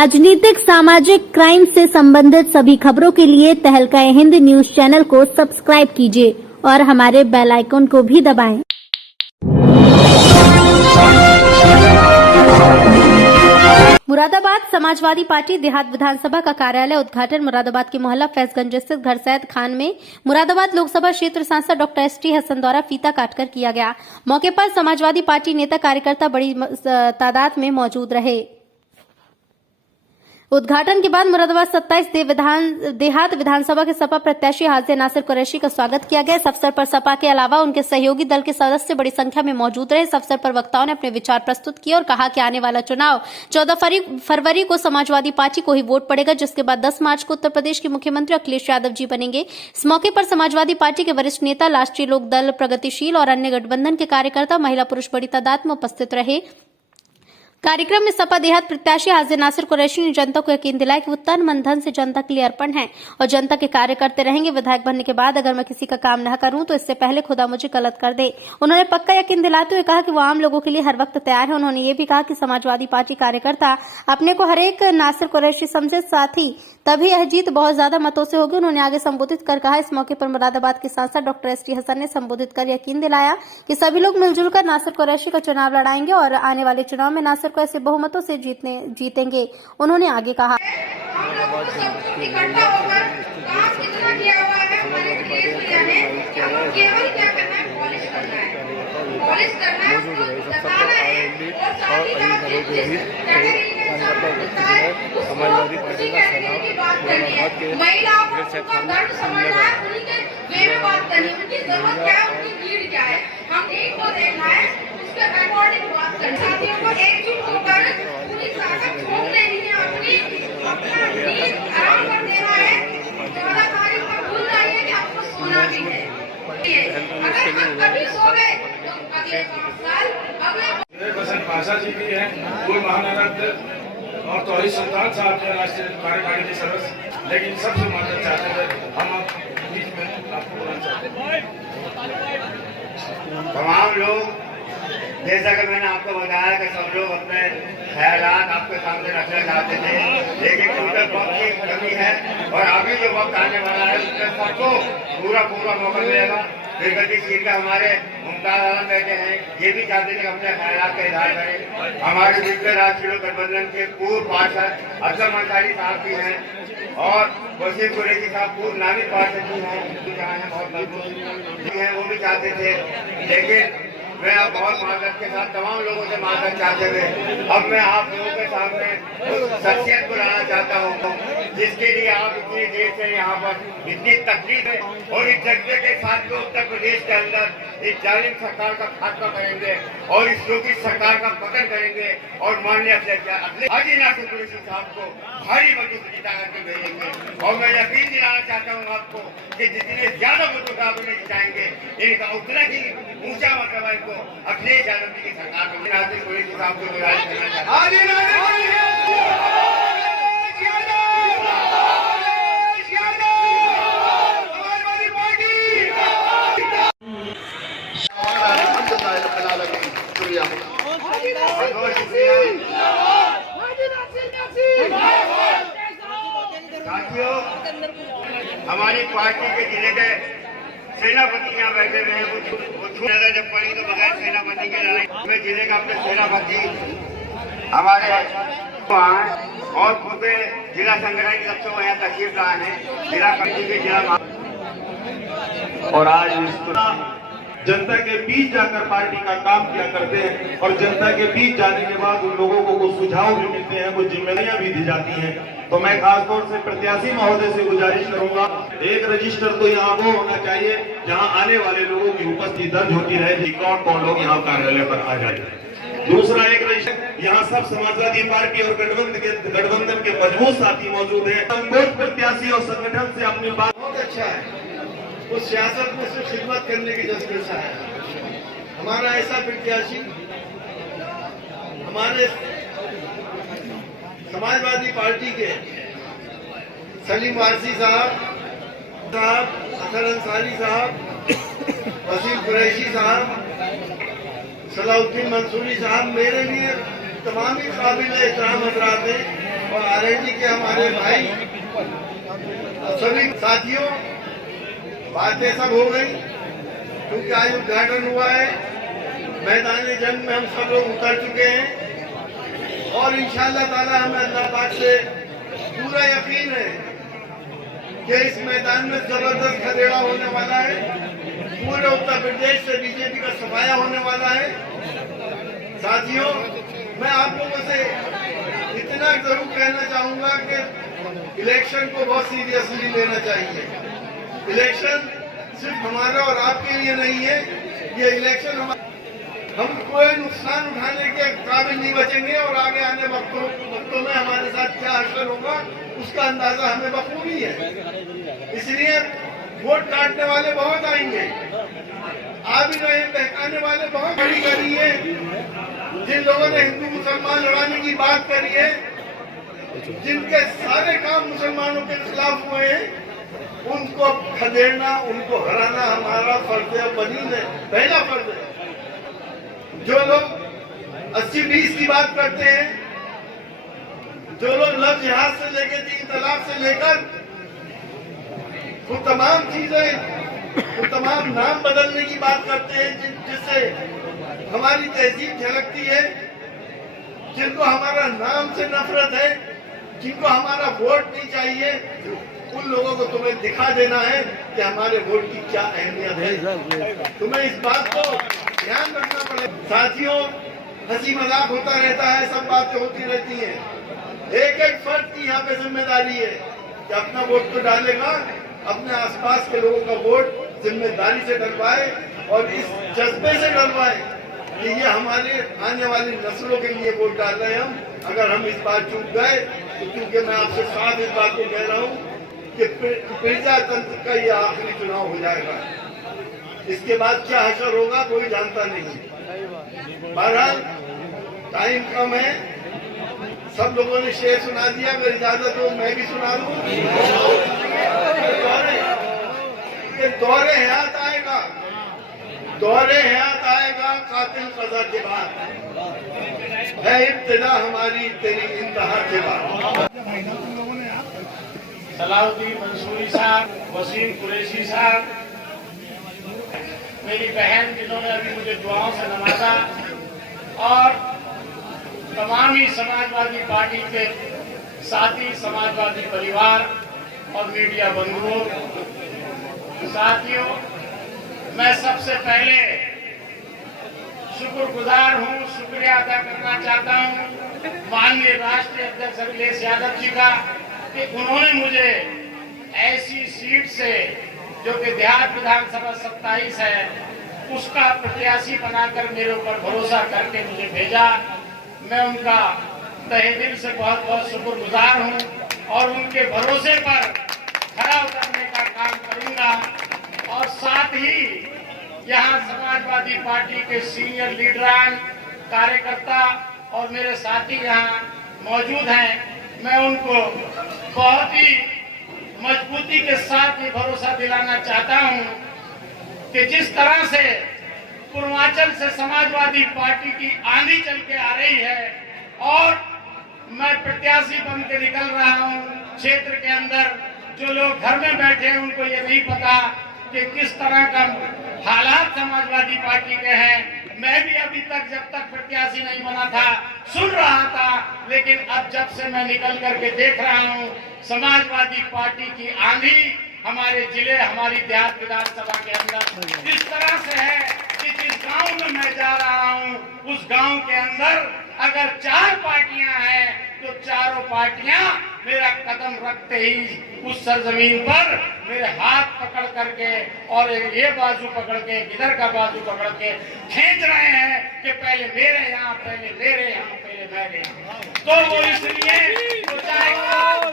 राजनीतिक सामाजिक क्राइम से संबंधित सभी खबरों के लिए तहलका हिंद न्यूज चैनल को सब्सक्राइब कीजिए और हमारे बेल आइकन को भी दबाएं। मुरादाबाद समाजवादी पार्टी देहात विधानसभा का कार्यालय उद्घाटन मुरादाबाद के मोहल्ला फैजगंज स्थित घर सैयद खान में मुरादाबाद लोकसभा क्षेत्र सांसद डॉक्टर एसटी हसन द्वारा फीता काटकर किया गया। मौके पर समाजवादी पार्टी नेता कार्यकर्ता बड़ी तादाद में मौजूद रहे। उद्घाटन के बाद मुरादाबाद 27 देहात विधानसभा के सपा प्रत्याशी हाजी नासिर कुरैशी का स्वागत किया गया। इस अवसर पर सपा के अलावा उनके सहयोगी दल के सदस्य बड़ी संख्या में मौजूद रहे। इस अवसर पर वक्ताओं ने अपने विचार प्रस्तुत किए और कहा कि आने वाला चुनाव 14 फरवरी को समाजवादी पार्टी को ही वोट पड़ेगा, जिसके बाद 10 मार्च को उत्तर प्रदेश के मुख्यमंत्री अखिलेश यादव जी बनेंगे। इस मौके पर समाजवादी पार्टी के वरिष्ठ नेता, राष्ट्रीय लोक दल प्रगतिशील और अन्य गठबंधन के कार्यकर्ता, महिला पुरुष बड़ी तादाद में उपस्थित रहे। कार्यक्रम में सपा देहात प्रत्याशी हाजी नासिर कुरैशी ने जनता को यकीन दिलाया कि वो तन मन धन से जनता के लिए अर्पण है और जनता के कार्य करते रहेंगे। विधायक बनने के बाद अगर मैं किसी का काम न करूं तो इससे पहले खुदा मुझे गलत कर दे। उन्होंने पक्का यकीन दिलाते हुए कहा कि वो आम लोगों के लिए हर वक्त तैयार है। उन्होंने ये भी कहा कि समाजवादी पार्टी कार्यकर्ता अपने को हरेक नासिर कुरैशी समझे, साथ ही तभी यह जीत बहुत ज्यादा मतों से होगी। उन्होंने आगे संबोधित कर कहा, इस मौके पर मुरादाबाद के सांसद डॉक्टर एसटी हसन ने संबोधित कर यकीन दिलाया कि सभी लोग मिलजुल कर नासिर कुरैशी का चुनाव लड़ाएंगे और आने वाले चुनाव में नासिर को ऐसे बहुमतों से जीतेंगे। उन्होंने आगे कहा, समाजवादी पार्टी का मुरादाबाद के बात करनी उनकी जरूरत क्या है, उनकी नीड क्या है, हम एक को देखना है, उसके अकॉर्डिंग बात करनी। साथियों को एकजुट होकर पूरी ताकत झोंक लेनी है, अपना नीड आराम कर देना है। 14 तारीख को भूल जाइए कि आपको सोना भी है। अगर हम कभी सो गए तो अगले 5 साल अगले भाषा जी भी है, कोई महानगर और तौहीद सुल्तान साहब जो राष्ट्रीय कार्यकारिणी के सदस्य, लेकिन सबसे मदद चाहते थे हम बीच में आपको बोलना चाहते हैं। तमाम लोग, जैसा कि मैंने आपको बताया कि सब लोग अपने ख्यालात आपके सामने रखना चाहते थे, लेकिन उनके वक्त की कमी है और अभी जो वक्त आने वाला है उसमें सबको पूरा मौका मिलेगा। प्रगतिशील का हमारे मुमताज आलम बैठे हैं, ये भी चाहते थे अपने ख्यालात का इजहार करें। हमारे बीच में राष्ट्रीय गठबंधन के पूर्व पार्षद असलम अंसारी साहब भी हैं और वसीम कुरैशी साहब पूर्व नामी पार्षद भी हैं, बहुत मजबूत हैं, वो भी चाहते थे। लेकिन मैं अब बहुत माजरत के साथ तमाम लोगों से माजरत चाहते हुए अब मैं आप लोगों के सामने शख्सियत बुलाना चाहता हूँ जिसके लिए आप इतनी देर से यहाँ पर इतनी तकलीफ है और इस जज्बे के साथ जो उत्तर प्रदेश के अंदर इस जालिम सरकार का खात्मा करेंगे और इस योगी सरकार का पतन करेंगे और माननीय हाजी नासिर कुरैशी साहब को भारी मतों से जिता करके भेजेंगे। और मैं यकीन दिलाना चाहता हूँ आपको कि जितने ज्यादा मतों का आप उन्हें जिताएंगे इनका उतना ही ऊंचा मतलब है इनको अखिलेश यादव जी की सरकार में नासिर कुरैशी साहब को गुजारिश करना चाहता हूँ। साथियों, हमारी पार्टी के जिले के सेनापति यहाँ बैठे हुए हैं, वो जब पड़ी तो बगैर सेनापति के लड़ाई में जिले का अपने सेनापति हमारे और पूरे जिला संगठन सबसे वो यहाँ तशरीफ लाए हैं, जिला कमेटी के जिला। और आज जनता के बीच जाकर पार्टी का काम किया करते हैं और जनता के बीच जाने के बाद उन लोगों को कुछ सुझाव भी मिलते हैं, कुछ जिम्मेदारियां भी दी जाती हैं। तो मैं खासतौर से प्रत्याशी महोदय से गुजारिश करूंगा, एक रजिस्टर तो यहाँ वो होना चाहिए जहाँ आने वाले लोगों की उपस्थिति दर्ज होती रहे, कौन लोग यहाँ कार्यालय पर आ जाए। दूसरा, एक रजिस्टर, यहाँ सब समाजवादी पार्टी और गठबंधन के मजबूत साथी मौजूद है। संगठन प्रत्याशी और संगठन से अपनी बात बहुत अच्छा है, उस सियासत में से खिदमत करने की जज्बे से है। हमारा ऐसा प्रत्याशी हमारे समाजवादी पार्टी के सलीम वारसी साहब, असर अंसारी साहब, वसीम कुरैशी साहब, सलाउद्दीन मंसूरी साहब मेरे लिए तमाम ही काबिल एहतराम हजरात हैं। और आरएनडी के हमारे भाई सभी साथियों, बातें सब हो गई क्योंकि आज उद्घाटन हुआ है। मैदान जंग में हम सब लोग उतर चुके हैं और इंशाअल्लाह ताला हमें अल्लाह पाक से पूरा यकीन है कि इस मैदान में जबरदस्त खदेड़ा होने वाला है। पूरे उत्तर प्रदेश से बीजेपी का सफाया होने वाला है। साथियों, मैं आप लोगों से इतना जरूर कहना चाहूंगा कि इलेक्शन को बहुत सीरियसली लेना चाहिए। इलेक्शन सिर्फ हमारा और आपके लिए नहीं है, ये इलेक्शन हम कोई नुकसान उठाने के काबिल नहीं बचेंगे और आगे आने वक्तों में हमारे साथ क्या असर होगा उसका अंदाजा हमें बखूबी है। इसलिए वोट काटने वाले बहुत आएंगे, आ भी रहे, बहकाने वाले बहुत बड़ी करी है। जिन लोगों ने हिंदू मुसलमान लड़ाने की बात करी है, जिनके सारे काम मुसलमानों के खिलाफ हुए हैं, उनको खदेड़ना, उनको हराना हमारा फर्ज है, बनी है, पहला फर्ज है। जो लोग 80-20 की बात करते हैं, जो लोग लव जिहाद से लेकर 3 तलाक से लेकर वो तमाम चीजें, वो तमाम नाम बदलने की बात करते हैं जिससे हमारी तहजीब झलकती है, जिनको हमारा नाम से नफरत है, जिनको हमारा वोट नहीं चाहिए, उन लोगों को तुम्हें दिखा देना है कि हमारे वोट की क्या अहमियत है। तुम्हें इस बात को ध्यान रखना पड़ेगा। साथियों, हंसी मजाक होता रहता है, सब बातें होती रहती हैं। एक एक फर्द की यहाँ पे जिम्मेदारी है कि अपना वोट तो डालेगा, अपने आसपास के लोगों का वोट जिम्मेदारी से डलवाए और इस जज्बे से डलवाए कि ये हमारे आने वाली नस्लों के लिए वोट डाल रहे हैं हम। अगर हम इस बार चूक गए तो क्योंकि मैं आपसे साफ इस बात को कह रहा हूँ कि प्रजातंत्र का ये आखिरी चुनाव हो जाएगा। इसके बाद क्या असर होगा कोई जानता नहीं। बहरहाल टाइम कम है, सब लोगों ने शेर सुना दिया, अगर इजाजत हो मैं भी सुना दूं। दौरे हयात आएगा, दौरे हयात आएगा कातिल कज़ा के बाद, है इब्तिदा हमारी तेरी इंतहा के बाद। सलाउद्दीन मंसूरी साहब, वसीम कुरैशी साहब, मेरी बहन जिन्होंने अभी मुझे दुआओं से नवाजा, और तमाम ही समाजवादी पार्टी के साथी, समाजवादी परिवार और मीडिया बंधुओं, साथियों, मैं सबसे पहले शुक्रगुजार हूँ, शुक्रिया अदा करना चाहता हूँ माननीय राष्ट्रीय अध्यक्ष अखिलेश यादव जी का कि उन्होंने मुझे ऐसी सीट से, जो कि देहात विधानसभा 27 है, उसका प्रत्याशी बनाकर मेरे ऊपर भरोसा करके मुझे भेजा। मैं उनका तहे दिल से बहुत बहुत शुक्रगुजार हूं और उनके भरोसे पर खरा उतरने का काम करूंगा। और साथ ही यहाँ समाजवादी पार्टी के सीनियर लीडरान, कार्यकर्ता और मेरे साथी यहाँ मौजूद हैं। मैं उनको बहुत ही मजबूती के साथ ये भरोसा दिलाना चाहता हूं कि जिस तरह से पूर्वांचल से समाजवादी पार्टी की आंधी चल के आ रही है और मैं प्रत्याशी बन के निकल रहा हूं क्षेत्र के अंदर, जो लोग घर में बैठे हैं उनको ये नहीं पता कि किस तरह का हालात समाजवादी पार्टी के हैं। मैं भी अभी तक जब तक प्रत्याशी नहीं बना था सुन रहा था, लेकिन अब जब से मैं निकल करके देख रहा हूं समाजवादी पार्टी की आंधी हमारे जिले, हमारी देहात विधानसभा के अंदर जिस तरह से है कि जिस गांव में मैं जा रहा हूं उस गांव के अंदर अगर 4 पार्टियां हैं तो चारों पार्टियां मेरा कदम रखते ही उस सरजमीन पर मेरे हाथ पकड़ करके और ये बाजू पकड़ के, इधर का बाजू पकड़ के खींच रहे हैं कि पहले मेरे यहाँ, पहले मेरे यहाँ, पहले मेरे यहाँ। तो वो इसलिए तो चाहे वो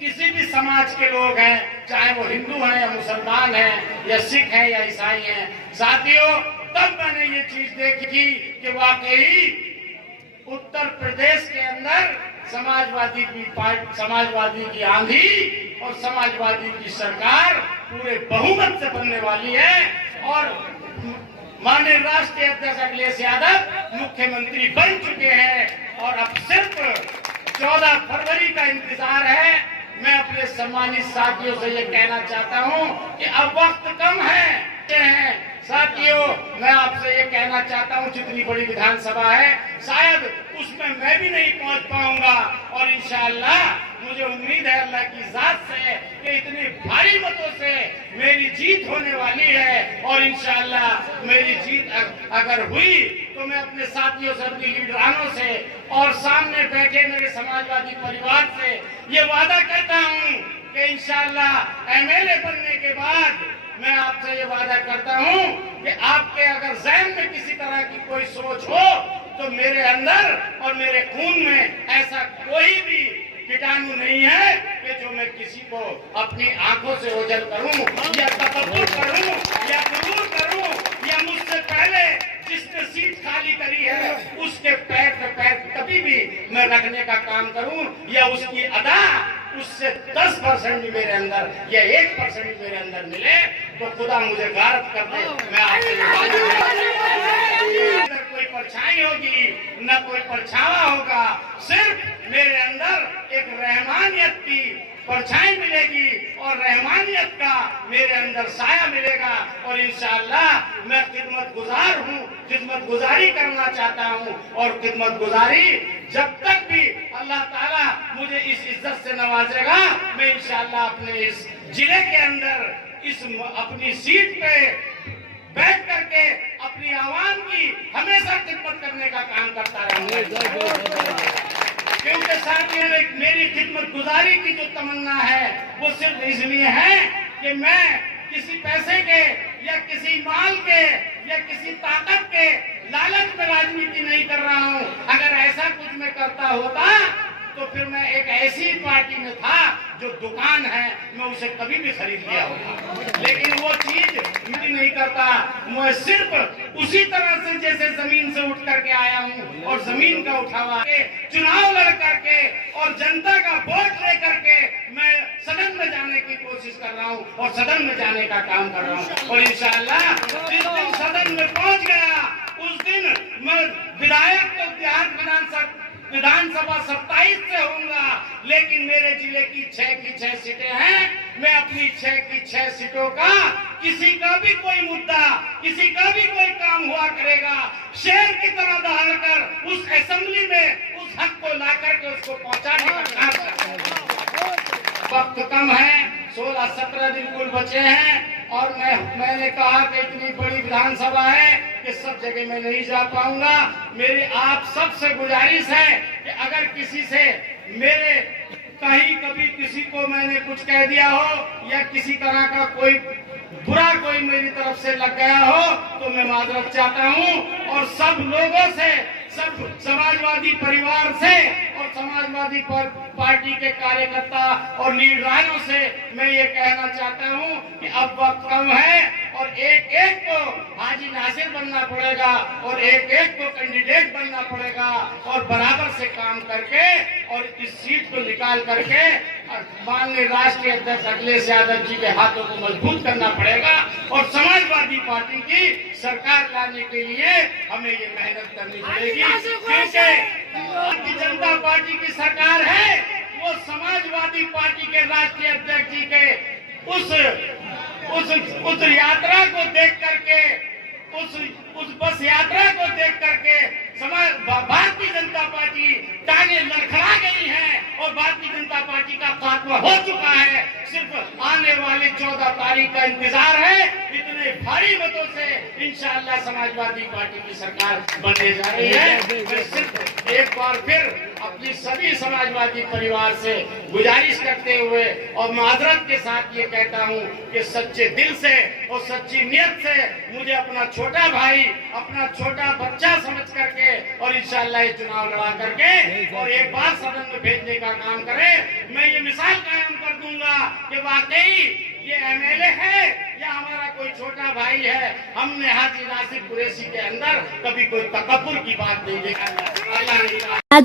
किसी भी समाज के लोग हैं, चाहे वो हिंदू हैं या मुसलमान हैं या सिख हैं या ईसाई हैं, साथियों, तब मैंने ये चीज देखी कि वाकई उत्तर प्रदेश के अंदर समाजवादी की आंधी और समाजवादी की सरकार पूरे बहुमत से बनने वाली है और माननीय राष्ट्रीय अध्यक्ष अखिलेश यादव मुख्यमंत्री बन चुके हैं और अब सिर्फ 14 फरवरी का इंतजार है। मैं अपने सम्मानित साथियों से ये कहना चाहता हूँ कि अब वक्त कम है। साथियों, मैं आपसे ये कहना चाहता हूँ, जितनी बड़ी विधानसभा है शायद उसमें मैं भी नहीं पहुंच पाऊंगा, और इंशाअल्लाह मुझे उम्मीद है अल्लाह की जात से कि इतने भारी मतों से मेरी जीत होने वाली है। और इंशाअल्लाह मेरी जीत अगर हुई तो मैं अपने साथियों से, अपनी लीडरानों से और सामने बैठे मेरे समाजवादी परिवार से ये वादा करता हूँ कि इंशाअल्लाह एमएलए बनने के बाद मैं आपसे ये वादा करता हूँ कि आपके अगर ज़हन में किसी तरह की कोई सोच हो तो मेरे अंदर और मेरे खून में ऐसा कोई भी कीटाणु नहीं है कि जो मैं किसी को अपनी आंखों से ओझल करूं या तकब्बुर करूं या गुरूर करूं या मुझसे पहले जिसने सीट खाली करी है उसके पैर पे पैर कभी भी मैं रखने का काम करूं, या उसकी अदा उससे 10% भी मेरे अंदर या 1% भी मेरे अंदर मिले तो खुदा मुझे गारत कर दे। मैं आपसे कोई परछाई होगी न कोई परछावा होगा, सिर्फ मेरे अंदर एक रहमानियत की परछाई मिलेगी और रहमानियत का मेरे अंदर साया मिलेगा। और इंशाअल्लाह मैं खिदमत गुजार हूँ, खिदमत गुजारी करना चाहता हूँ, और खिदमत गुजारी जब तक भी अल्लाह ताला मुझे इस इज्जत से नवाजेगा, मैं इंशाअल्लाह अपने इस जिले के अंदर इस अपनी सीट पे बैठ करके अपनी आवाम की हमेशा खिदमत करने का काम करता रहूंगा। क्योंकि साथियों, मेरी खिदमत गुजारी की जो तमन्ना है वो सिर्फ इसलिए है कि मैं किसी पैसे के या किसी माल के या किसी ताकत के लालच में राजनीति नहीं कर रहा हूँ। अगर ऐसा कुछ मैं करता होता तो फिर मैं एक ऐसी पार्टी में था जो दुकान है, मैं उसे कभी भी खरीद लिया होगा, लेकिन वो चीज मैं नहीं करता। मैं सिर्फ उसी तरह से जैसे जमीन से उठ करके आया हूँ और जमीन का उठावा के चुनाव लड़ करके और जनता का वोट ले करके मैं सदन में जाने की कोशिश कर रहा हूँ और सदन में जाने का काम कर रहा हूँ। और इंशाअल्लाह जिस दिन सदन में पहुँच गया उस दिन मैं विधायक तो बिहार विधानसभा 27 से होऊंगा, लेकिन मेरे जिले की 6 की 6 सीटें हैं। मैं अपनी 6 की 6 सीटों का किसी का भी कोई मुद्दा, किसी का भी कोई काम हुआ करेगा, शेर की तरह दहाड़कर उस असेंबली में उस हक को ला करके उसको पहुंचाने का काम करेगा। वक्त कम है, 16-17 दिन कुल बचे हैं, और मैंने कहा कि इतनी बड़ी विधानसभा है कि सब जगह मैं नहीं जा पाऊंगा। मेरी आप सबसे गुजारिश है कि अगर किसी से मेरे कहीं कभी किसी को मैंने कुछ कह दिया हो या किसी तरह का कोई बुरा कोई मेरी तरफ से लग गया हो तो मैं माजरत चाहता हूं। और सब लोगों से, सब समाजवादी परिवार से और समाजवादी पार्टी के कार्यकर्ता और लीडरानों से मैं ये कहना चाहता हूं कि अब वक्त कम है और एक एक को हाजी नासिर बनना पड़ेगा और एक एक को कैंडिडेट बनना पड़ेगा और बराबर से काम करके और इस सीट को निकाल करके माननीय राष्ट्रीय अध्यक्ष अखिलेश यादव जी के हाथों को मजबूत करना पड़ेगा। और समाजवादी पार्टी की सरकार लाने के लिए हमें ये मेहनत करनी पड़ेगी, क्योंकि भारतीय जनता पार्टी की सरकार है वो समाजवादी पार्टी के राष्ट्रीय अध्यक्ष जी के उस यात्रा को देख करके, उस बस यात्रा को देख करके भारतीय जनता पार्टी टांगे लड़खड़ा गई है और भारतीय जनता पार्टी का खात्मा हो चुका है। सिर्फ आने वाली 14 तारीख का इंतजार है। इतने भारी मतों से इंशाअल्लाह समाजवादी पार्टी की सरकार बनने जा रही है। मैं सिर्फ एक बार फिर अपनी सभी समाजवादी परिवार से गुजारिश करते हुए और माजरत के साथ ये कहता हूँ कि सच्चे दिल से और सच्ची नियत से मुझे अपना छोटा भाई, अपना छोटा बच्चा समझ करके और इंशाअल्लाह ये चुनाव लड़ा करके और एक बार सदन में भेजने का काम करें। मैं ये मिसाल कायम कर दूंगा कि वाकई ये एमएलए है या हमारा कोई छोटा भाई है। हमने हाजी नासिर कुरैशी के अंदर कभी कोई तकब्बुर की बात नहीं देखा। अल्लाह